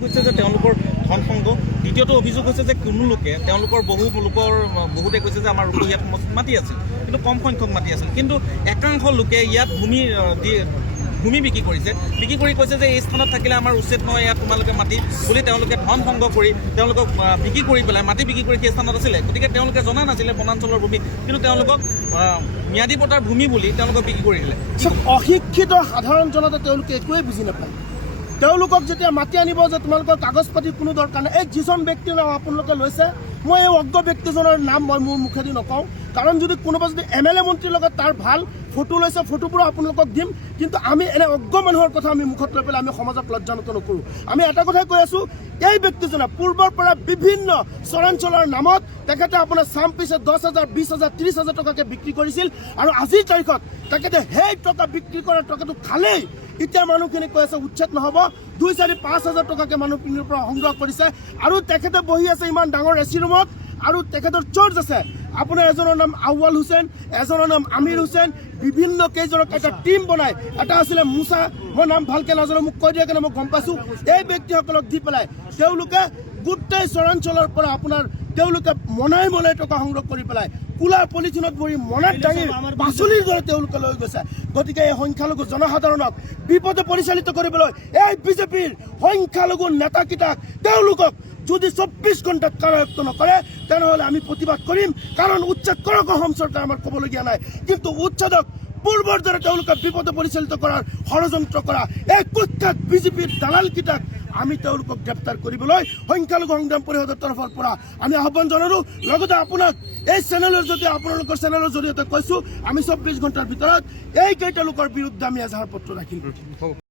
কৈছে যে তেওঁলোকৰ ধন সংগ। দ্বিতীয়টো অভিযোগ হৈছে যে কোনো লোকে তেওঁলোকৰ বহুতে কৈছে যে আমাৰ ৰূপহীয়াত সমষ্টিত মাটি আছিল, কিন্তু কম সংখ্যক মাটি আছিল। কিন্তু একাংশ লোকে ইয়াত ভূমি বিক্ৰী কৰিছে, বিক্ৰী কৰি কৈছে যে এই স্থানত থাকিলে আমাৰ উচিত নহয়, ইয়াত তোমালোকে মাটি বুলি তেওঁলোকে ধন সংগ্ৰহ কৰি তেওঁলোকক বিক্ৰী কৰি পেলাই মাটি বিক্ৰী কৰি সেই স্থানত আছিলে। গতিকে তেওঁলোকে জনা নাছিলে বনাঞ্চলৰ ভূমি, কিন্তু তেওঁলোকক ম্যাদী পট্টাৰ ভূমি বুলি তেওঁলোকক বিক্ৰী কৰি দিলে। অশিক্ষিত সাধাৰণ জনতা তেওঁলোকে একোৱেই বুজি নাপায়। তেওঁলোকক যেতিয়া মাতি আনিব যে তোমালোকৰ কাগজ পাতি কোনো দৰকাৰ নাই, এই যিজন ব্যক্তিৰ নাম আপোনালোকে লৈছে, মই এই অজ্ঞ ব্যক্তিজনৰ নাম মই মোৰ মুখেদি নকওঁ, কাৰণ যদি কোনোবা যদি MLA মন্ত্ৰীৰ লগত তাৰ ভাল ফটো লৈছে, ফটোবোৰো আপোনালোকক দিম। কিন্তু আমি এনে অজ্ঞ মানুহৰ কথা আমি মুখত লৈ পেলাই আমি সমাজক লজ্জানত নকৰোঁ। আমি এটা কথাই কৈ আছোঁ, এই ব্যক্তিজনে পূৰ্বৰ পৰা বিভিন্ন চৰাঞ্চলৰ নামত তেখেতে আপোনাৰ চাম পিছে 10,000, 20,000, 30,000 টকাকৈ বিক্ৰী কৰিছিল, আৰু আজিৰ তাৰিখত তেখেতে সেই টকা বিক্ৰী কৰা টকাটো খালেই এতিয়া মানুহখিনি কৈ আছে উচ্ছেদ নহ'ব। 2, 4, 5,000 টকাকৈ মানুহখিনিৰ পৰা সংগ্ৰহ কৰিছে, আৰু তেখেতে বহি আছে ইমান ডাঙৰ AC ৰুমত, আৰু তেখেতৰ চৰ্চ আছে। আপোনাৰ এজনৰ নাম আউৱাল হুছেইন, এজনৰ নাম আমিৰ হুছেইন, বিভিন্ন কেইজনক এটা টিম বনাই, এটা আছিলে মুছা, মই নাম ভালকৈ নাজানো, মোক কৈ দিয়া কাৰণে মই গম পাইছোঁ। এই ব্যক্তিসকলক দি পেলাই তেওঁলোকে গোটেই চৰাঞ্চলৰ পৰা আপোনাৰ তেওঁলোকে মনাই টকা সংগ্ৰহ কৰি পেলাই কুলাৰ পলিথিনত ভৰি মনাত দাঙি পাচলিৰ দৰে তেওঁলোকে লৈ গৈছে। গতিকে এই সংখ্যালঘু জনসাধাৰণক বিপদে পৰিচালিত কৰিবলৈ এই বিজেপিৰ সংখ্যালঘু নেতাকেইটাক তেওঁলোকক যদি 24 ঘণ্টাত কাৰায়ত্ব নকৰে তেনেহ'লে আমি প্ৰতিবাদ কৰিম, কাৰণ উচ্ছেদ কৰক অসম চৰকাৰ আমাৰ ক'বলগীয়া নাই। কিন্তু উচ্ছেদক পূৰ্বৰ দৰে তেওঁলোকে বিপদে পৰিচালিত কৰাৰ ষড়যন্ত্ৰ কৰা এই কুখ্যাত বিজেপিৰ দালালকেইটাক আমি তেওঁলোকক গ্ৰেপ্তাৰ কৰিবলৈ সংখ্যালঘু সংগ্ৰাম পৰিষদৰ তৰফৰ পৰা আমি আহ্বান জনালোঁ। লগতে আপোনাক এই চেনেলৰ আপোনালোকৰ চেনেলৰ জৰিয়তে কৈছোঁ, আমি 24 ঘণ্টাৰ ভিতৰত এইকেইটা লোকৰ বিৰুদ্ধে আমি এজাহাৰ পত্ৰ দাখিল কৰিম।